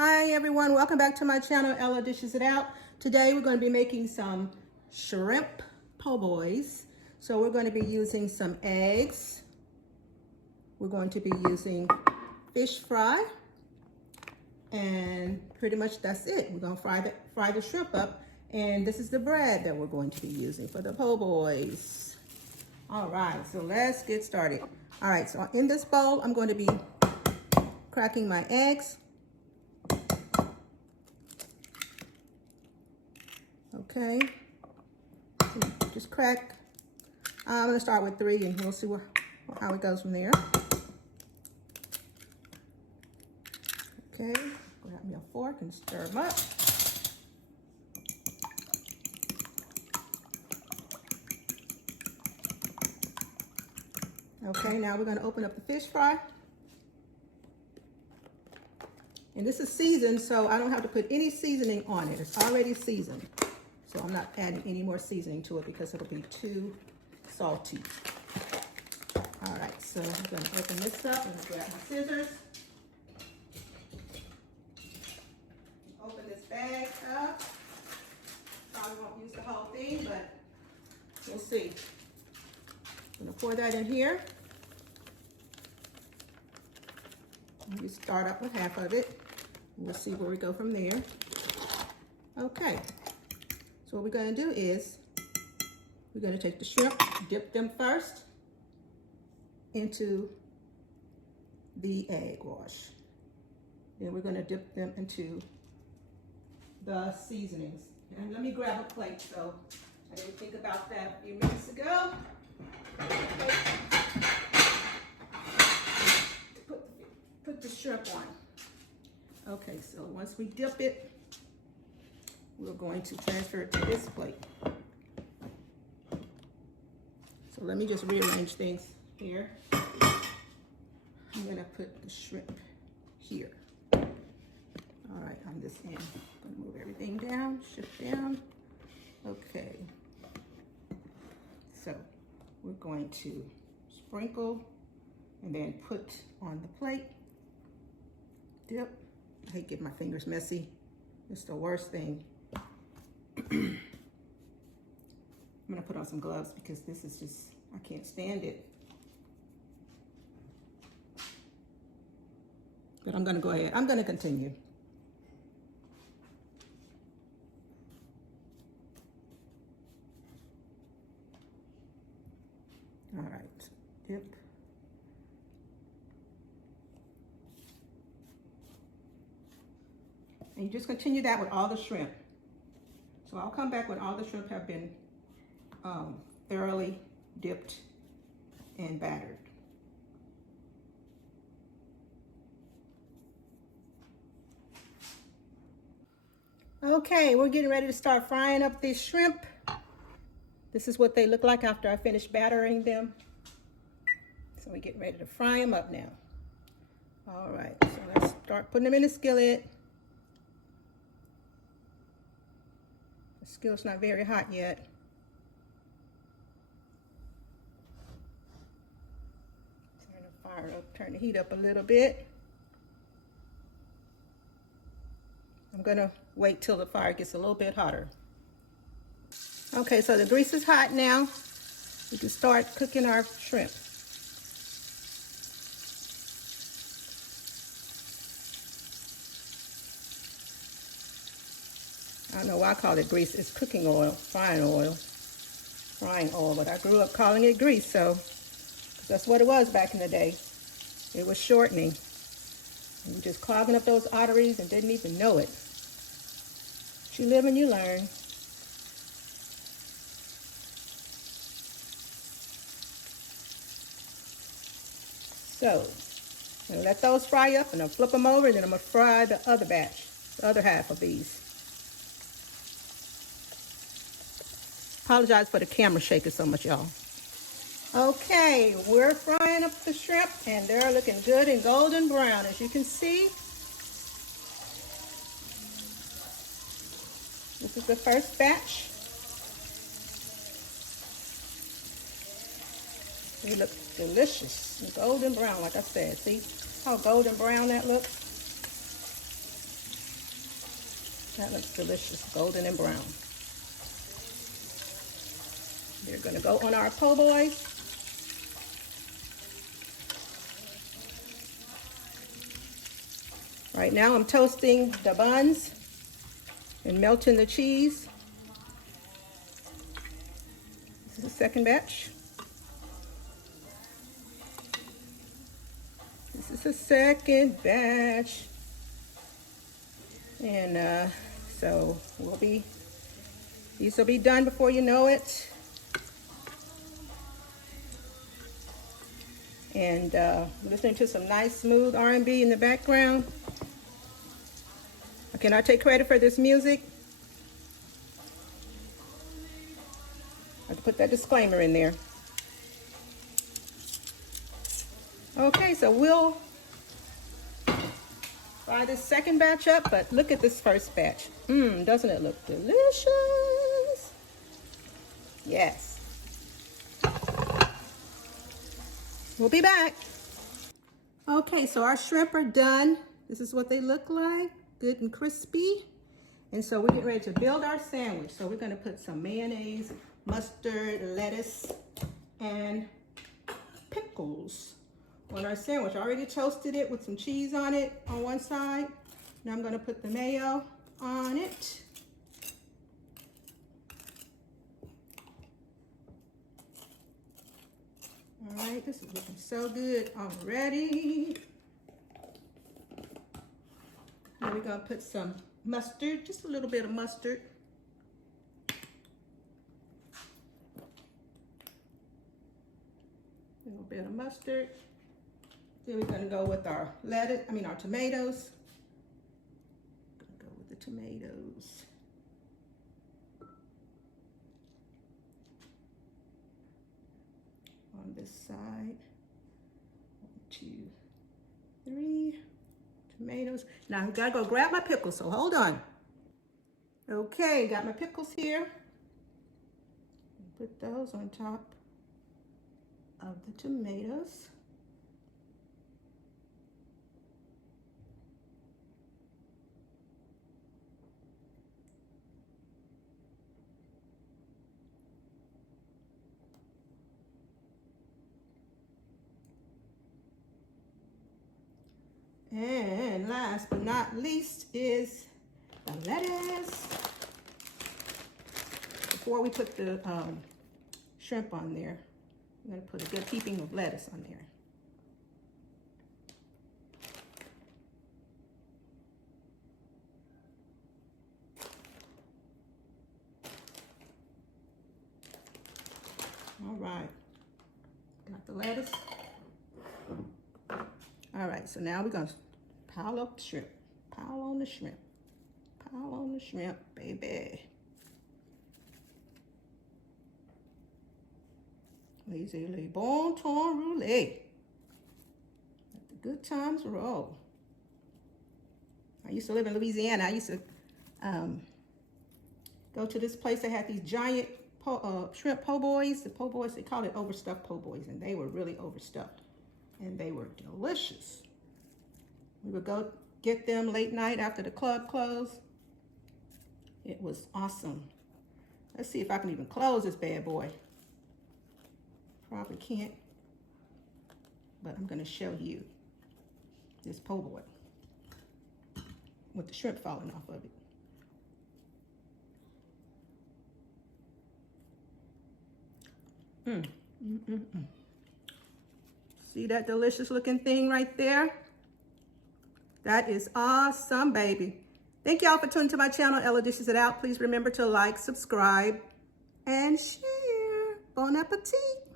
Hi everyone, welcome back to my channel, Ella Dishes It Out. Today we're going to be making some shrimp po' boys. So we're going to be using some eggs. We're going to be using fish fry. And pretty much that's it. We're going to fry the shrimp up. And this is the bread that we're going to be using for the po' boys. All right, so let's get started. All right, so in this bowl, I'm going to be cracking my eggs. Okay, just crack. I'm gonna start with 3 and we'll see how it goes from there. Okay, grab me a fork and stir them up. Okay, now we're gonna open up the fish fry. And this is seasoned, so I don't have to put any seasoning on it. It's already seasoned. So I'm not adding any more seasoning to it because it'll be too salty. All right, so I'm gonna open this up. I'm gonna grab my scissors. Open this bag up. Probably won't use the whole thing, but we'll see. I'm gonna pour that in here. We start up with half of it. We'll see where we go from there. Okay. So what we're going to do is we're going to take the shrimp, dip them first into the egg wash. Then we're going to dip them into the seasonings. And let me grab a plate. So I didn't think about that a few minutes ago. Put the shrimp on. Okay, so once we dip it, we're going to transfer it to this plate. So let me just rearrange things here. I'm gonna put the shrimp here. All right, on this end. I'm gonna move everything down, shift down. Okay. So we're going to sprinkle and then put on the plate. Dip. I hate getting my fingers messy. It's the worst thing. I'm gonna put on some gloves because this is just, I can't stand it. But I'm gonna go ahead, I'm gonna continue. All right, dip. And you just continue that with all the shrimp. So I'll come back when all the shrimp have been thoroughly dipped and battered. Okay, we're getting ready to start frying up these shrimp. This is what they look like after I finish battering them. So we're getting ready to fry them up now. All right, so let's start putting them in the skillet. The skillet's not very hot yet. Turn the fire up, turn the heat up a little bit. I'm gonna wait till the fire gets a little bit hotter. Okay, so the grease is hot now. We can start cooking our shrimp. I don't know why I call it grease. It's cooking oil, frying oil, but I grew up calling it grease, so that's what it was back in the day. It was shortening. And you're just clogging up those arteries and didn't even know it. But you live and you learn. So, I'm gonna let those fry up and I'll flip them over and then I'm gonna fry the other batch, the other half of these. Apologize for the camera shaking so much, y'all. Okay, we're frying up the shrimp and they're looking good and golden brown, as you can see. This is the first batch. They look delicious and golden brown, like I said. See how golden brown that looks? That looks delicious, golden and brown. They're gonna go on our po' boys. Right now I'm toasting the buns and melting the cheese. This is the second batch. This is the second batch. And so these will be done before you know it. And listening to some nice smooth R&B in the background. Can I take credit for this music? I have to put that disclaimer in there. Okay, so we'll fry this second batch up, but look at this first batch. Doesn't it look delicious? Yes. We'll be back. Okay, so our shrimp are done. This is what they look like, good and crispy. And so we're getting ready to build our sandwich. So we're gonna put some mayonnaise, mustard, lettuce, and pickles on our sandwich. I already toasted it with some cheese on it on one side. Now I'm gonna put the mayo on it. All right, this is looking so good already. Now we're gonna put some mustard, just a little bit of mustard. A little bit of mustard. Then we're gonna go with our our tomatoes. Gonna go with the tomatoes. On this side, 1, 2, 3 tomatoes. Now I've got to go grab my pickles, so hold on. Okay, got my pickles here. Put those on top of the tomatoes. And last but not least is the lettuce. Before we put the shrimp on there, I'm going to put a good heaping of lettuce on there. All right, got the lettuce. All right, so now we're gonna pile up the shrimp. Pile on the shrimp. Pile on the shrimp, baby. Laissez les bon temps rouler. Let the good times roll. I used to live in Louisiana. I used to go to this place that had these giant shrimp po' boys. The po' boys, they called it overstuffed po' boys, and they were really overstuffed. And they were delicious. We would go get them late night after the club closed. It was awesome. Let's see if I can even close this bad boy. Probably can't, but I'm gonna show you this po' boy with the shrimp falling off of it. See that delicious looking thing right there? That is awesome, baby. Thank y'all for tuning to my channel, Ella Dishes It Out. Please remember to like, subscribe, and share. Bon appetit.